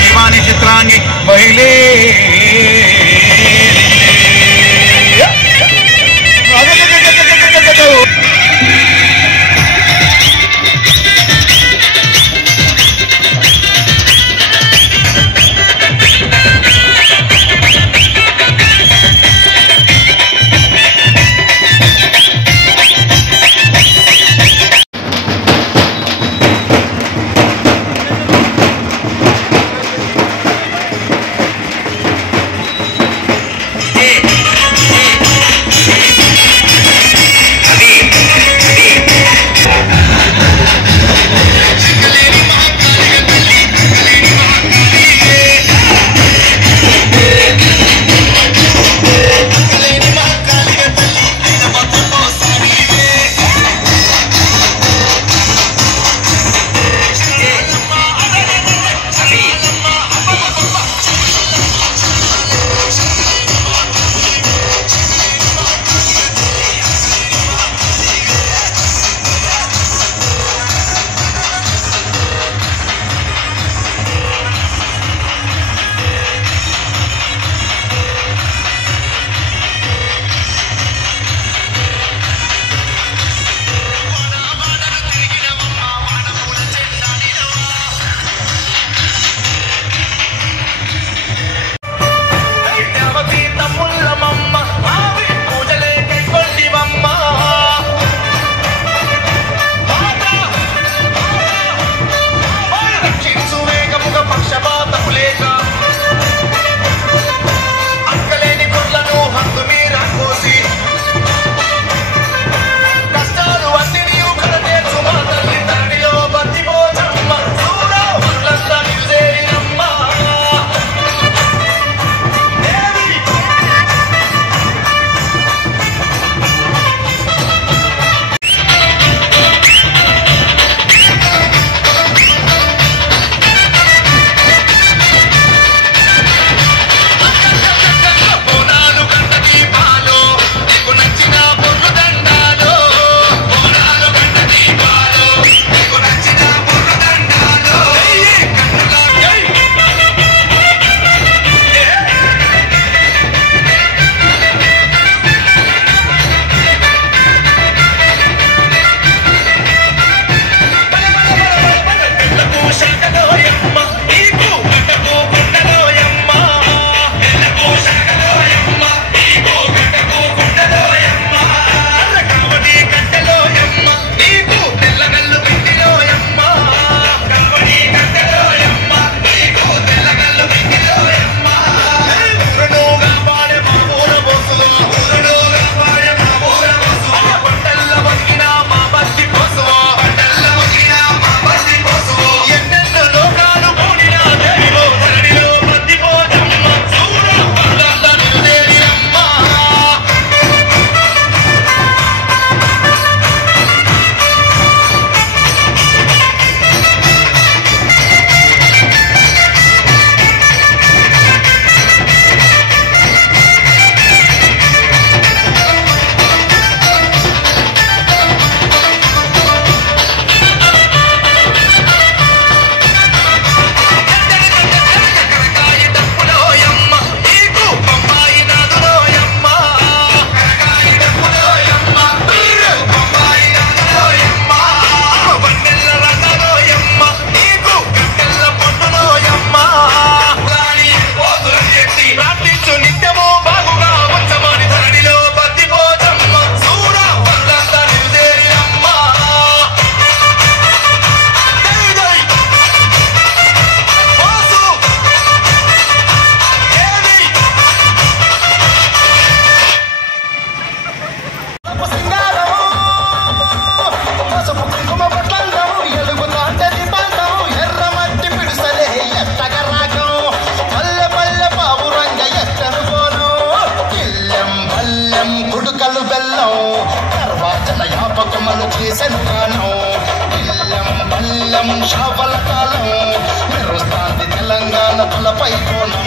శివాని చిత్రాంగి మహిళే నిత్యం షాపల కాలం మెరుస్తాంది తెలంగాణ తలపై కోణం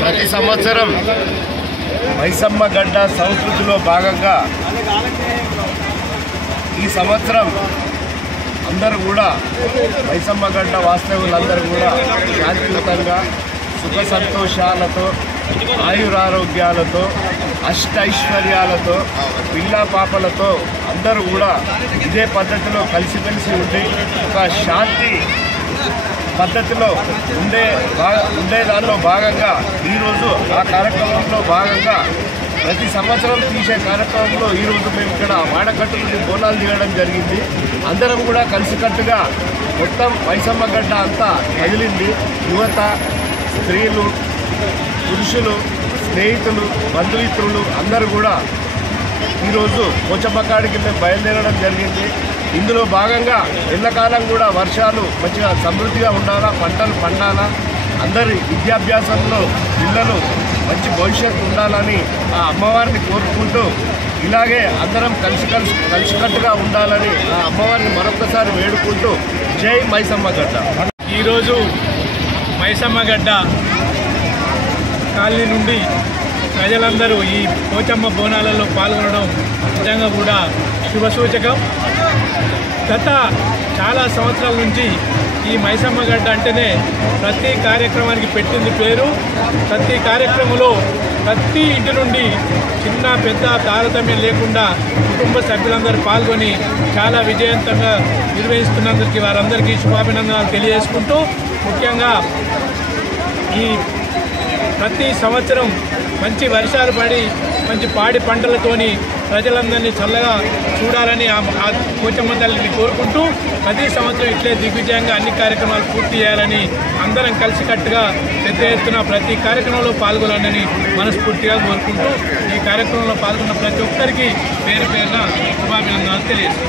ప్రతి సంవత్సరం మైసమ్మ గడ్డ సంస్కృతిలో భాగంగా ఈ సంవత్సరం అందరూ కూడా మైసమ్మ గడ్డ వాస్తవులందరూ కూడా శాంతియుతంగా సుఖ సంతోషాలతో ఆయురారోగ్యాలతో అష్టైశ్వర్యాలతో పిల్లా పాపలతో అందరూ కూడా ఇదే పద్ధతిలో కలిసిమెలిసి ఉండి ఒక శాంతి పద్ధతిలో ఉండే దానిలో భాగంగా ఈరోజు ఆ కార్యక్రమంలో భాగంగా ప్రతి సంవత్సరం తీసే కార్యక్రమంలో ఈరోజు మేము ఇక్కడ వాడకట్టు నుండి బోనాలు తీయడం జరిగింది. అందరం కూడా కలిసికట్టుగా మొత్తం మైసమ్మ గడ్డ అంతా కదిలింది. యువత, స్త్రీలు, పురుషులు, స్నేహితులు, బంధుమిత్రులు అందరూ కూడా ఈరోజు పోచమ్మ కాడికి మేము బయలుదేరడం జరిగింది. ఇందులో భాగంగా ఎండాకాలం కూడా వర్షాలు మంచిగా సమృద్ధిగా ఉండాలా, పంటలు పండాలా, అందరి విద్యాభ్యాసంలో పిల్లలు మంచి భవిష్యత్తు ఉండాలని ఆ అమ్మవారిని కోరుకుంటూ ఇలాగే అందరం కలిసికట్టుగా ఉండాలని ఆ అమ్మవారిని మరొకసారి వేడుకుంటూ జై మైసమ్మ గడ్డ. ఈరోజు మైసమ్మ గడ్డ కాలనీ నుండి ప్రజలందరూ ఈ పోచమ్మ బోనాలలో పాల్గొనడం నిజంగా కూడా శుభసూచకం. గత చాలా సంవత్సరాల నుంచి ఈ మైసమ్మ గడ్డ అంటేనే ప్రతి కార్యక్రమానికి పెట్టింది పేరు. ప్రతి కార్యక్రమంలో ప్రతి ఇంటి నుండి చిన్న పెద్ద తారతమ్యం లేకుండా కుటుంబ సభ్యులందరూ పాల్గొని చాలా విజయవంతంగా నిర్వహిస్తున్నందుకు వారందరికీ శుభాభినందనాలు తెలియజేసుకుంటూ, ముఖ్యంగా ఈ ప్రతి సంవత్సరం మంచి వర్షాలు పడి మంచి పాడి పంటలతోని ప్రజలందరినీ చల్లగా చూడాలని ఆ పోచమ్మ తల్లిని కోరుకుంటూ ప్రతి సంవత్సరం ఇట్లే దిగ్విజయంగా అన్ని కార్యక్రమాలు పూర్తి చేయాలని అందరం కలిసికట్టుగా పెద్ద ఎత్తున ప్రతి కార్యక్రమంలో పాల్గొనాలని మనస్ఫూర్తిగా కోరుకుంటూ ఈ కార్యక్రమంలో పాల్గొన్న ప్రతి ఒక్కరికి పేరు పేరున శుభాభినందనాలు తెలియజేస్తాం.